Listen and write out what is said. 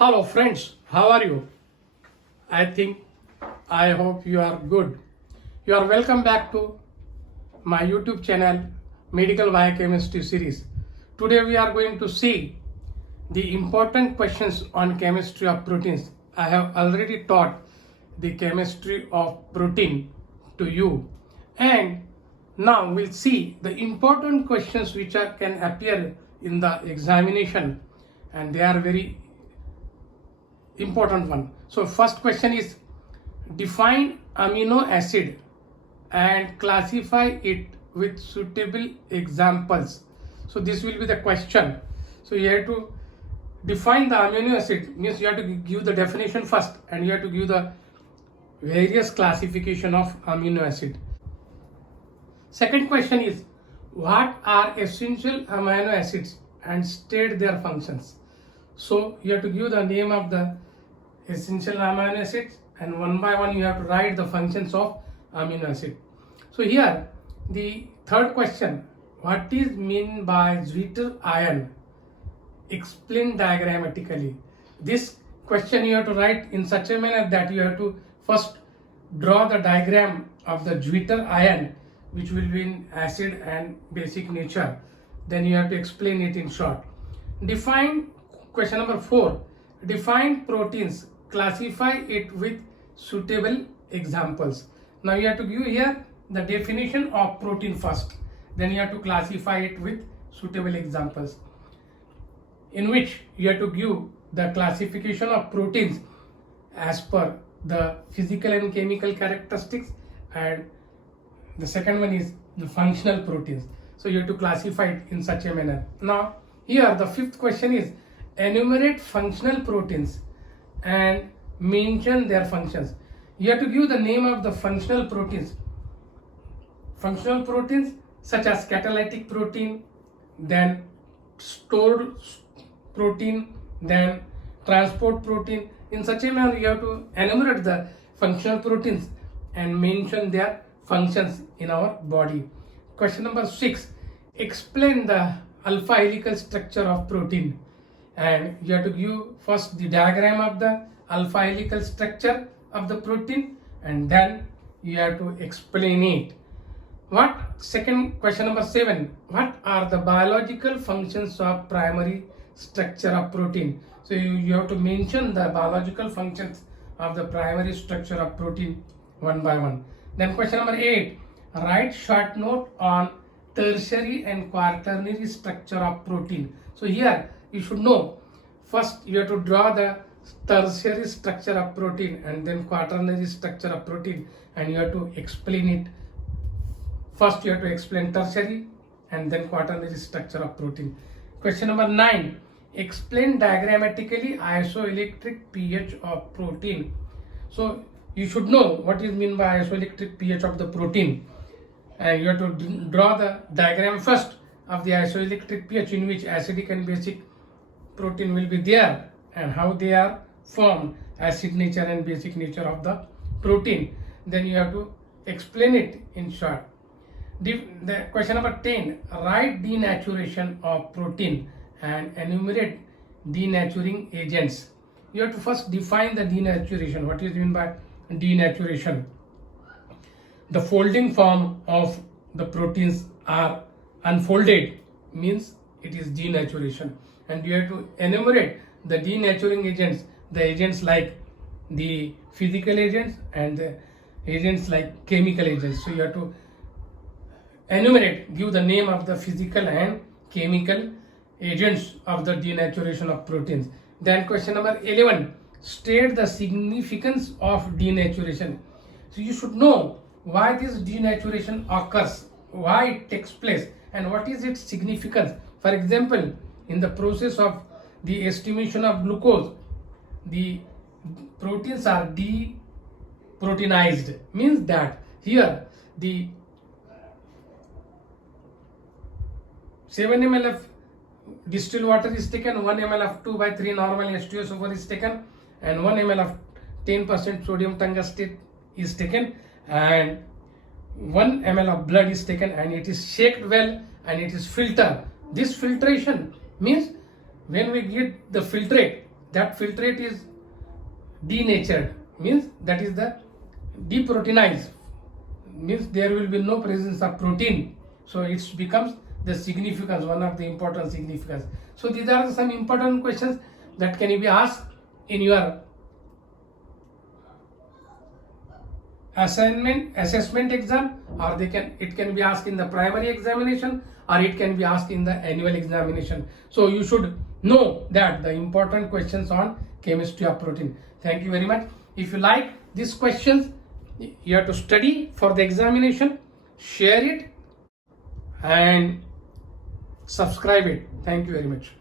Hello friends, how are you? I hope you are good. You are welcome back to my YouTube channel Medical Biochemistry series. Today we are going to see the important questions on chemistry of proteins. I have already taught the chemistry of protein to you, and now we'll see the important questions which can appear in the examination, and they are very important one. So first question is, define amino acid and classify it with suitable examples. So this will be the question. So you have to define the amino acid, means you have to give the definition first, and you have to give the various classification of amino acid. Second question is, what are essential amino acids and state their functions. So you have to give the name of the essential amino acids, and one by one you have to write the functions of amino acid. So here the third question, what is mean by Zwitter ion? Explain diagrammatically. This question you have to write in such a manner that you have to first draw the diagram of the Zwitter ion, which will be in acid and basic nature. Then you have to explain it in short. Define, question number 4, define proteins, classify it with suitable examples. Now you have to give here the definition of protein first, then you have to classify it with suitable examples, in which you have to give the classification of proteins as per the physical and chemical characteristics, and the second one is the functional proteins. So you have to classify it in such a manner. Now here the fifth question is, enumerate functional proteins and mention their functions. You have to give the name of the functional proteins. Functional proteins such as catalytic protein, then stored protein, then transport protein. In such a manner you have to enumerate the functional proteins and mention their functions in our body. Question number 6, explain the alpha helical structure of protein, and you have to give first the diagram of the alpha helical structure of the protein, and then you have to explain it. Question number 7, what are the biological functions of primary structure of protein? So you have to mention the biological functions of the primary structure of protein one by one. Then question number 8, write short note on tertiary and quaternary structure of protein. So here you should know, first you have to draw the tertiary structure of protein and then quaternary structure of protein, and you have to explain it. First you have to explain tertiary and then quaternary structure of protein. Question number 9, explain diagrammatically isoelectric pH of protein. So you should know what is meant by isoelectric pH of the protein, and you have to draw the diagram first of the isoelectric pH, in which acidic and basic protein will be there, and how they are formed, acid nature and basic nature of the protein. Then you have to explain it in short. The question number 10, write denaturation of protein and enumerate denaturing agents. You have to first define the denaturation. What is meant by denaturation? The folding form of the proteins are unfolded, means it is denaturation, and you have to enumerate the denaturing agents, the agents like the physical agents and the agents like chemical agents. So you have to enumerate, give the name of the physical and chemical agents of the denaturation of proteins. Then question number 11, state the significance of denaturation. So you should know why this denaturation occurs, why it takes place, and what is its significance. For example, in the process of the estimation of glucose, the proteins are deproteinized, means that here the 7 ml of distilled water is taken, 1 ml of 2/3 normal H2SO4 is taken, and 1 ml of 10% sodium tungstate is taken, and 1 ml of blood is taken, and it is shaked well and it is filtered. This filtration means when we get the filtrate, that filtrate is denatured, means that is the deproteinized, means there will be no presence of protein, so it becomes the significance, one of the important significance. So these are some important questions that can be asked in your assessment exam, or it can be asked in the primary examination, or it can be asked in the annual examination. So you should know that the important questions on chemistry of protein. Thank you very much. If you like these questions, you have to study for the examination, share it and subscribe it. Thank you very much.